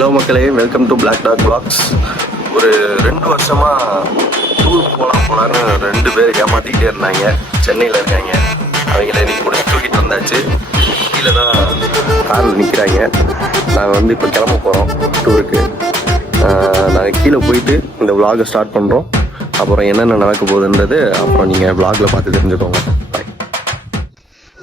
Hello மக்களே, welcome to black dog vlogs. ஒரு 2 வருஷமா டூர் போகலான்னு 2 பேர் ஏமாற்றிக்கிட்டே இருந்தாங்க. சென்னையில் இருக்காங்க. அவங்கள இன்னைக்கு கூட தூக்கிட்டு வந்தாச்சு. கீழே தான் காரில் நிற்கிறாங்க. நாங்கள் இப்போ கிளம்ப போகிறோம் டூருக்கு. நாங்கள் கீழே போயிட்டு இந்த விளாகை ஸ்டார்ட் பண்ணுறோம். அப்புறம் என்னென்ன நடக்க போகுதுன்றது அப்புறம் நீங்கள் விளாகில் பார்த்து தெரிஞ்சுக்கோங்க. பாய்.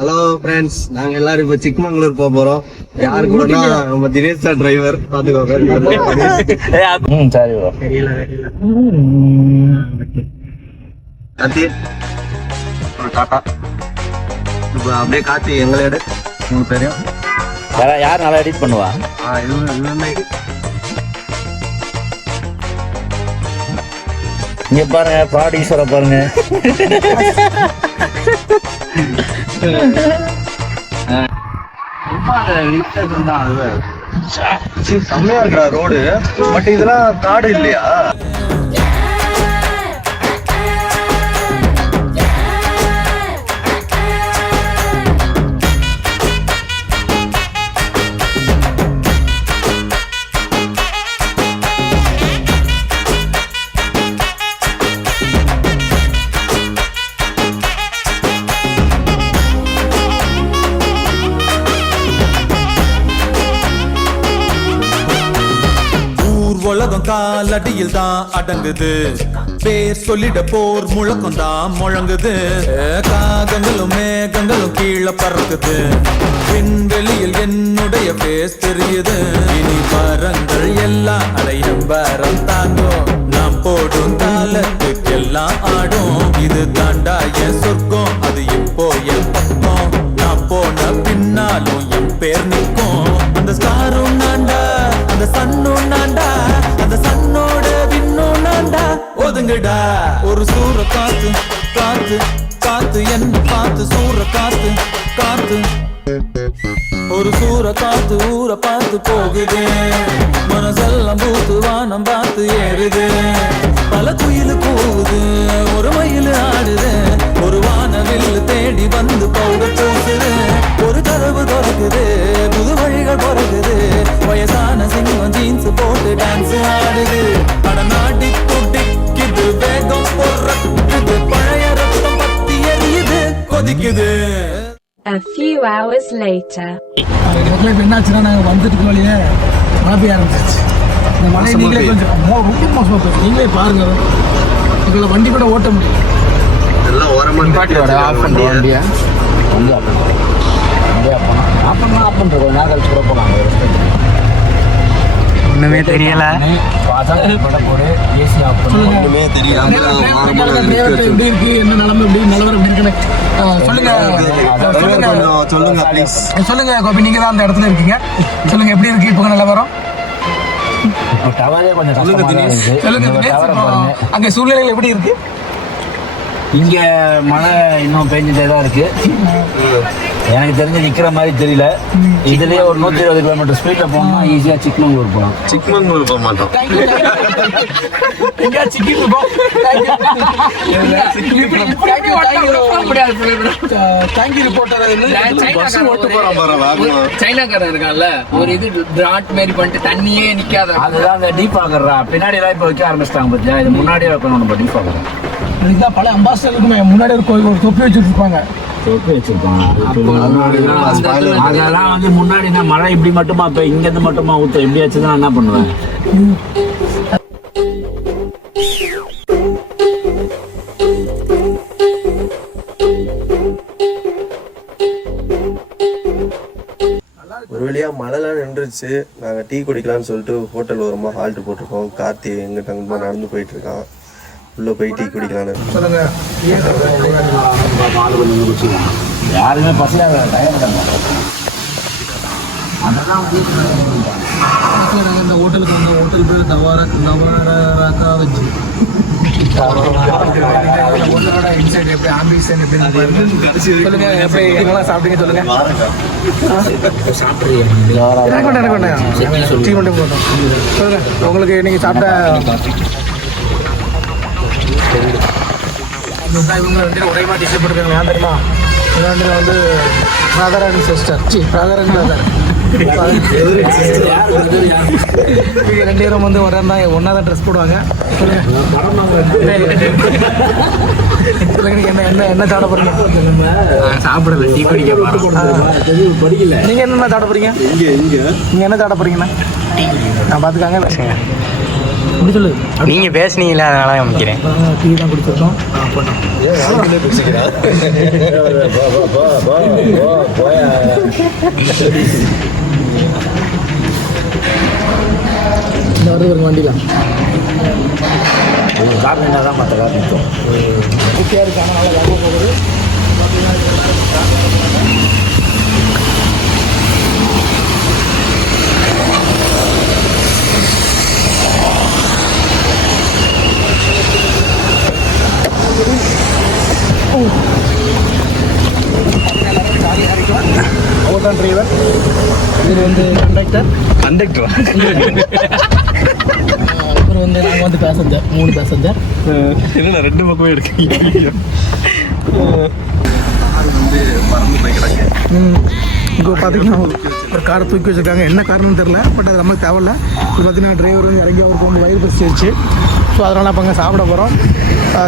ஹலோ ஃப்ரெண்ட்ஸ், நாங்கள் எல்லாரும் இப்போ சிக்மங்களூர் போக போகிறோம். யாரு கூடனா நம்ம தினேஷ் சார் டிரைவர். பார்த்துக்கோங்க. சரி ப்ரோ. கார்த்தி டாட்டா. இப்போ அப்படியே கார்த்தி எங்களை எடு. 3 பேரையும் யார் நல்லா எடிட் பண்ணுவா? இங்க பாருங்க, ப்ராடியூசரை பாருங்க. செம்மையா இருக்கா ரோடு. பட் இதெல்லாம் காடு இல்லையா? உலகம் காலடியில் தான் அடங்குது. பேர் சொல்லிட போர் முழக்கம் தான் முழங்குது. காகங்களும் மேகங்களும் கீழே பறக்குது. விண்வெளியில் என்னுடைய பேஸ் தெரியுது. இனி மரங்கள் எல்லாம் அலையம்பரம் தாங்கும். நாம் போடும் தாளத்துக்கெல்லாம் ஆடும். இது தாண்டா என் சொர்க்கம், அது இப்போ என் பக்கம். நான் போன பின்னாலும் என் பேர் நிற்கும். அந்த ஸ்டாரும் நான்டா, அந்த சன்னும் நான்டா, அந்த சன்னோட விண்ணும் நான்டா. ஒதுங்கடா ஒரு சூற காத்து காத்து காத்து, என்ன பார்த்து சூற காத்து காத்து. ஒரு சூற காத்து ஊற பார்த்து போகுது. மனசெல்லாம் பூத்து வானம் பார்த்து ஏறுது. பல குயில் கூவுது, ஒரு மயில் ஆடுது. ஒரு வானவில் தேடி வந்து பவுடர் பூசுது. ஒரு கதவு திறக்குது, புது வழிகள் பிறகுது. வயசான சிங்கம் ஜீன்ஸ் போட்டு டான்ஸ் ஆடுது. அட நாடி துடிக்குது, வேகம் பொறக்குது. பழைய ரத்தம் பத்தி எரியுது, கொதிக்குது. A few hours later. என்னாச்சுன்னா நாங்கள் வந்துட்டு வழியே மழை பெய்ய ஆரம்பிச்சிச்சு. இந்த மழை நீங்களே கொஞ்சம் ரொம்ப மோசமாக போயிடுச்சு. நீங்களே பாருங்க, எங்களை வண்டி கூட ஓட்ட முடியும். எல்லாம் ஓரமாக ஆஃப் பண்ணுறோம் வண்டியை. வண்டி ஆஃப் பண்ணுறோம். வண்டி ஆஃப் பண்ணோம். ஆஃப் பண்ணால் ஆஃப் பண்ணுறோம். நான் கழிச்சு கூட போகலாம். ஒன்றுமே தெரியல. ஏசி ஆஃப் பண்ணுறோம். ஒன்றுமே தெரியாம எப்படி இருக்கு, என்ன நிலைமை, எப்படி நிலவரம் எப்படி இருக்குன்னு சொல்லுங்க. சொல்லுங்க ப்ளீஸ். சொல்லுங்க கோபி, நீங்க தான் அந்த இடத்துல இருக்கீங்க. சொல்லுங்க எப்படி இருக்கு இப்போ நிலவரம். டவரே கொஞ்சம் சொல்லுங்க தினேஷ், அங்கே சூழ்நிலைகள் எப்படி இருக்கு? இங்க மழை இன்னும் பெஞ்சிட்டே தான் இருக்கு. எனக்கு தெரிஞ்சு நிக்கிற மாதிரி தெரியல. இதுலயே ஒரு 120 கிலோமீட்டர் ஸ்பீட்ல போனோம்னா ஈஸியா சிக்மங்களூர் போகலாம். சிக்மங்களூர் போக மாட்டோம். சைனாக்காரன் இருக்கான்ல, ஒரு இது டிராட் மாதிரி பண்ணிட்டு தண்ணியே நிக்காத. அதுதான் அந்த டீப் ஆகறா. பின்னாடி எல்லாம் இப்ப வைக்க ஆரம்பிச்சிட்டாங்க பத்தியா. இது முன்னாடியே வைக்கணும் நம்ம டீப் ஆகற. இதுதான் பல அம்பாசிடருக்குமே முன்னாடி ஒரு தொப்பி வச்சுட்டு இருப்பாங்க. அதெல்லாம் வந்து முன்னாடி மழை இப்படி மட்டுமா இப்ப இங்க இருந்து மட்டுமா ஊத்த இப்படி வச்சுதான் என்ன பண்ணுவேன். ஒரு வழியா மழைலாம் நின்றுச்சு. நாங்கள் டீ குடிக்கலான்னு சொல்லிட்டு ஹோட்டல் ஓரமாக ஹால்ட்டு போட்டிருக்கோம். கார்த்தி எங்கிட்ட அங்கே நடந்து போயிட்டு இருக்கான். உள்ள போய் டீ குடிக்கலான்னு. சொல்லுங்க. யாருமே பசியாக இந்த ஹோட்டலுக்கு வந்து ஹோட்டல் பேர் நவாரா வச்சு ஹோட்டலோட இன்சைட் எப்படி ஆம்பிஷன் எப்படி சொல்லுங்க. எப்படி எங்கெல்லாம் சாப்பிட்டீங்க சொல்லுங்க. டீ மட்டும் போட்டோம். சொல்லுங்க உங்களுக்கு நீங்க சாப்பிட்ட இவங்க ஒரே மாதிரி டிஷ் போட்டுருக்காங்க. ஏன் தெரியுமா? வந்து brother and sister, brother and brother இவங்க 2 பேரும் வந்து ஒன்றா தான் ட்ரெஸ் போடுவாங்க. சொல்லுங்க என்ன சாப்பிட போறீங்க? சாப்பிடல, டீ குடிக்க படிக்கல. நீங்க என்ன சாப்பிட போறீங்க? நீங்க என்ன சாப்பிட போறீங்கண்ணா? நான் பார்த்துக்காங்க அப்படி சொல்லு. நீங்க பேசுனீங்களா, அதனால அமைக்கிறேன். டீ தான் குடிச்சிருக்கோம். இந்த வருது ஒரு வண்டியில் காப்பி தான் மற்ற காப்பி குட்டியாக இருக்காங்க, நல்லா வேக போகுது. அவர் தான் டிரைவர், இவர் வந்து கண்டக்டர். இவர் வந்து நாங்கள் வந்து பேசஞ்சர், 3 பேசஞ்சர். என்ன 2 பக்கமே எடுக்கீங்க? அது வந்து பறந்து போய் கிடக்கு. இப்போ பார்த்தீங்கன்னா ஒரு காரை தூக்கி வச்சுருக்காங்க. என்ன காரணம்னு தெரில, பட் அது நம்மளுக்கு தேவையில்ல. இப்போ பார்த்தீங்கன்னா டிரைவர் வந்து இறங்கி அவருக்கு வந்து வயிறு பசிச்சிருச்சு. ஸோ அதனால் இப்போ அங்கே சாப்பிட போகிறோம்.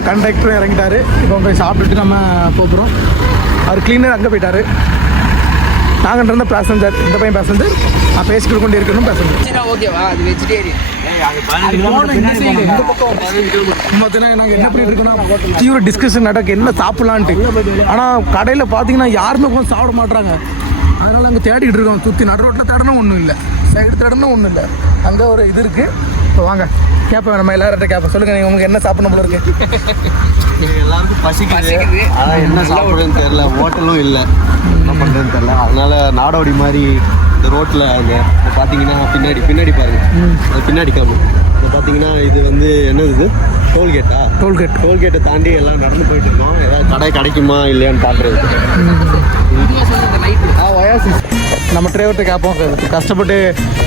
கண்டக்டரும் இறங்கிட்டார். இப்போ போய் சாப்பிட்டுட்டு நம்ம போகிறோம். அவர் கிளீனர் அங்கே போயிட்டார். நாங்கள் இருந்த பேசஞ்சர், இந்த பையன் பேசஞ்சர். நான் பேசிக்கிட்டு கொண்டு இருக்கணும் பேசஞ்சர். ஓகேவா, அது வெஜிடேரியன். பார்த்தீங்கன்னா நாங்கள் என்ன பண்ணிட்டு இருக்கோம்னா தீவிர டிஸ்கஷன் நடக்கு என்ன சாப்பிட்லான்ட்டு. ஆனால் கடையில் பார்த்தீங்கன்னா யாருமே கொஞ்சம் சாப்பிட மாட்றாங்க. அதனால் அங்கே தேடிக்கிட்டு இருக்கோம். சுற்றி நடு ரோட்டில் தேடணும் ஒன்றும் இல்லை, சைடு தேடணும் ஒன்றும் இல்லை. அங்கே ஒரு இது இருக்குது. இப்போ வாங்க கேட்பேன், நம்ம எல்லார்கிட்ட கேட்பேன். சொல்லுங்கள், நீங்கள் உங்களுக்கு என்ன சாப்பிடணும் போல இருக்கு? எல்லாருக்கும் பசிக்குது. ஆனால் என்ன சாப்பிட்றதுன்னு தெரில, ஹோட்டலும் இல்லை, என்ன பண்ணுறதுன்னு தெரில. அதனால நாடோடி மாதிரி இந்த ரோட்டில் அந்த பார்த்தீங்கன்னா பின்னாடி பாருங்கள், அது பின்னாடி காமி. இப்போ பார்த்தீங்கன்னா இது வந்து என்னது, இது டோல்கேட்டை தாண்டி எல்லாம் நடந்து போயிட்டு இருக்கோம். ஏதாவது கடை கிடைக்குமா இல்லையான்னு பார்க்குறது. நம்ம டிரைவர்கிட்ட கேட்போம். கஷ்டப்பட்டு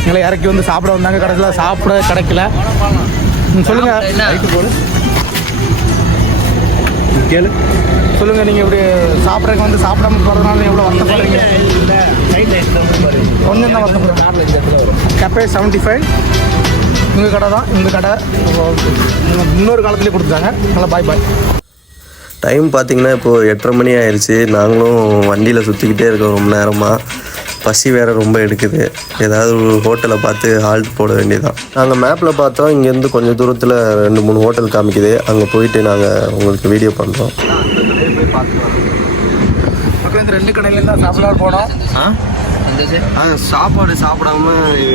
எங்களை இறக்கி வந்து சாப்பிட வந்தாங்க, கடைசியில் சாப்பிட கிடைக்கல. சொல்லுங்கள் கேளு, சொல்லுங்கள், நீங்கள் இப்படி சாப்பிட்றதுக்கு வந்து சாப்பிடாம போகிறதுனால எவ்வளோ வருத்தப்படுறீங்க? கொஞ்சம் தான் வருத்தப்படுறேன். கப்பே 75 உங்கள் கடை தான். இந்த கடை இன்னொரு காலத்துலேயே கொடுத்துட்டாங்க. நல்லா பாய். டைம் பார்த்தீங்கன்னா இப்போது 8:30 மணி ஆயிடுச்சு. நாங்களும் வண்டியில் சுற்றிக்கிட்டே இருக்கோம் ரொம்ப நேரமாக. பசி வேறு ரொம்ப எடுக்குது. ஏதாவது ஒரு ஹோட்டலை பார்த்து ஹால்ட் போட வேண்டியதான். நாங்கள் மேப்பில் பார்த்தோம், இங்கேருந்து கொஞ்சம் தூரத்தில் 2-3 ஹோட்டல் காமிக்குது. அங்கே போயிட்டு நாங்கள் உங்களுக்கு வீடியோ பண்ணுறோம். பக்கம் இந்த 2 கடையிலேருந்து தான் சாப்பிடலாம் போனோம். சாப்பாடு சாப்பிடாம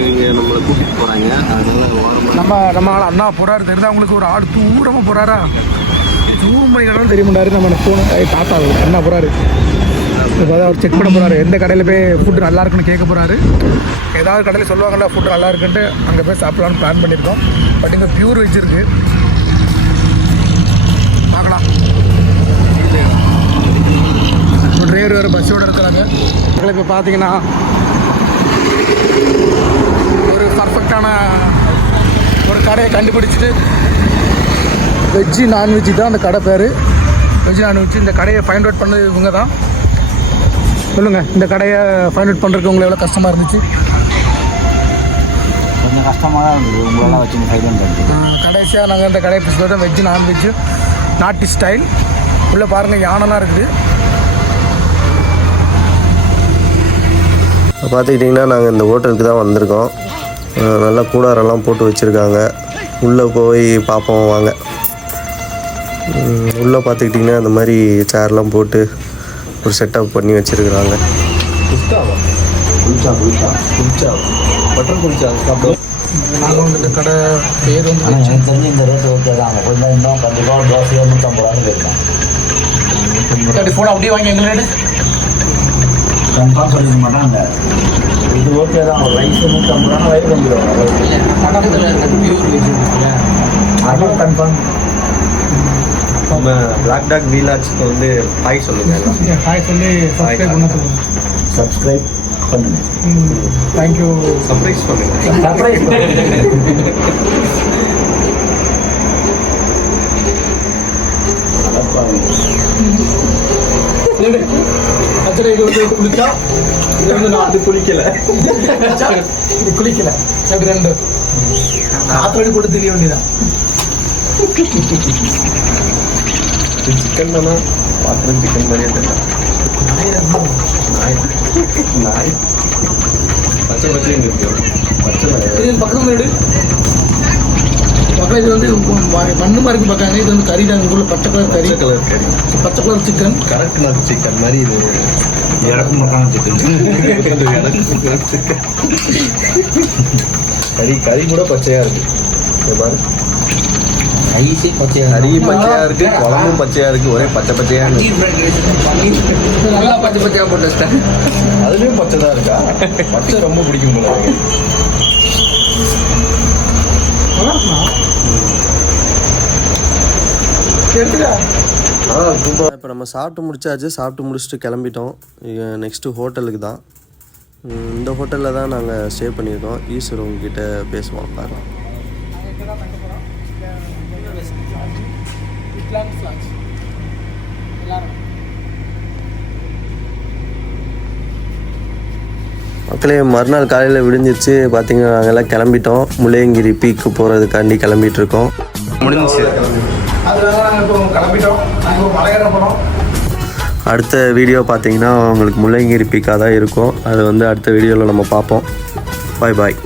இங்கே நம்மளை கூட்டிகிட்டு போகிறாங்க. அதனால நம்ம ஆள் அண்ணா போகிறாரு தெரியுது. அவங்களுக்கு ஒரு ஆள் தூரமாக போகிறாரா, ஜூம் பண்ணிக்கணும் தெரிய மாட்டாரு. நம்ம ஃபோன் தாத்தா என்ன போகிறாரு, இப்போ அவர் செக் பண்ண போகிறாரு. எந்த கடையில் போய் ஃபுட்டு நல்லா இருக்குன்னு கேட்க போகிறாரு. ஏதாவது கடையில் சொல்லுவாங்கள்ல ஃபுட்டு நல்லா இருக்குன்ட்டு, அங்கே போய் சாப்பிட்லான்னு பிளான் பண்ணியிருக்கோம். பட் இங்கே பியூர் வெஜ் இருக்குது, பார்க்கலாம். இப்போ டிரைவர் வேறு பஸ்ஸோடு இருக்கிறாங்க. இப்போ பார்த்தீங்கன்னா ஒரு பர்ஃபெக்டான ஒரு கடையை கண்டுபிடிச்சிட்டு, வெஜ்ஜு நான்வெஜ்ஜு தான் அந்த கடை பேர். Veg non veg. இந்த கடையை ஃபைண்ட் அவுட் பண்ணது இவங்க தான். சொல்லுங்கள், இந்த கடையை ஃபைண்ட் அவுட் பண்ணுறதுக்கு உங்களுக்கு எவ்வளோ கஷ்டமாக இருந்துச்சு? கொஞ்சம் கஷ்டமாக தான் இருந்தது, உங்களெல்லாம் வச்சு ஃபைண்ட் பண்ணுறது. கடைசியாக நாங்கள் இந்த கடையை பிடிச்சது தான் வெஜ்ஜு நான்வெஜ்ஜு நாட்டி ஸ்டைல். உள்ளே பாருங்கள், யானைலாம் இருக்குது. பார்த்துக்கிட்டிங்கன்னா நாங்கள் இந்த ஹோட்டலுக்கு தான் வந்திருக்கோம். நல்லா கூடாரெல்லாம் போட்டு வச்சுருக்காங்க. உள்ளே போய் பார்ப்போம் வாங்க. உள்ளே பார்த்துக்கிட்டிங்கன்னா அந்த மாதிரி சேர்லாம் போட்டு ஒரு செட்டப் பண்ணி வச்சுருக்குறாங்க. நாங்கள் வந்து இந்த கடை பேர் வந்து எனக்கு தெரிஞ்சு இந்த ரேட்டு ஓகே தான். கொஞ்சம் இன்னும் கண்டிப்பாக தோசையோ 150 ரூபான்னு போயிருக்கோம். ஃபோன் அப்படியே வாங்கி எங்களுக்கு கன்ஃபார்ம் சொல்லிக்க மாட்டாங்க. இது ஓகே தான். ஒரு ரைஸ் 150 ரூபா வயிறு வந்துடும். அதுவும் கன்ஃபார்ம். நம்ம பிளாக் டாக் வீலாக்ஸ்க்கு வந்து ஹாய் சொல்லுங்கள். ஹாய் சொல்லி சப்ஸ்கிரைப் பண்ண சப்ஸ்கிரைப் பண்ணுங்க. தேங்க்யூ. சர்ப்ரைஸ் பண்ணுங்கள். சர்ப்ரைஸ் மச்சடை இது வந்து குளிச்சா இது வந்து நான் அது குளிக்கல இது குளிக்கல அப்படி ரெண்டு ஆத்தோடி போட்டு தெரிய வேண்டியதான் சிக்கன் தானே பார்க்குறது சிக்கன் மாதிரியே தெரியல நாய் பச்சை பச்சையும் இருக்கு பச்சை இது பக்கத்துல வீடு பக்கம் இது வந்து மண்ணு மாதிரி இருக்கு பார்க்காங்க இது வந்து கறி தான் உள்ள பச்சை கலர் கறி கலர் கறி பச்சை கலர் சிக்கன் கரெக்ட் நாட்டு சிக்கன் மாதிரி இது இறக்கும் மக்கான சிக்கன் கறி கூட பச்சையா இருக்கு இங்க பாரு ஐஸே பச்சையா கறி பச்சையா இருக்கு குழம்பும் பச்சையா இருக்கு ஒரே பச்சை பச்சையா இருக்கு நல்லா பச்சை பச்சையா போட்டு வச்சிட்டேன். அதுலயும் பச்சை தான் இருக்கா பச்சை ரொம்ப பிடிக்கும் போல இருக்கு. இப்போ நம்ம சாப்பிட்டு முடிச்சாச்சு. சாப்பிட்டு முடிச்சுட்டு கிளம்பிட்டோம். நெக்ஸ்ட்டு ஹோட்டலுக்கு தான். இந்த ஹோட்டலில் தான் நாங்கள் ஸ்டே பண்ணியிருக்கோம். ஈஸ்வர் உங்ககிட்ட பேசுவோம் பாரு. மக்களே, மறுநாள் காலையில் விடிஞ்சிருச்சு. பார்த்தீங்கன்னா நாங்கள் எல்லாம் கிளம்பிட்டோம். முள்ளையங்கிரி பீக்கு போகிறதுக்காண்டி கிளம்பிட்டு இருக்கோம். முடிஞ்சிச்சு. அடுத்த வீடியோ பார்த்தீங்கன்னா உங்களுக்கு முள்ளையங்கிரி பீக்காக தான் இருக்கும். அது வந்து அடுத்த வீடியோவில் நம்ம பார்ப்போம். பாய் பாய்.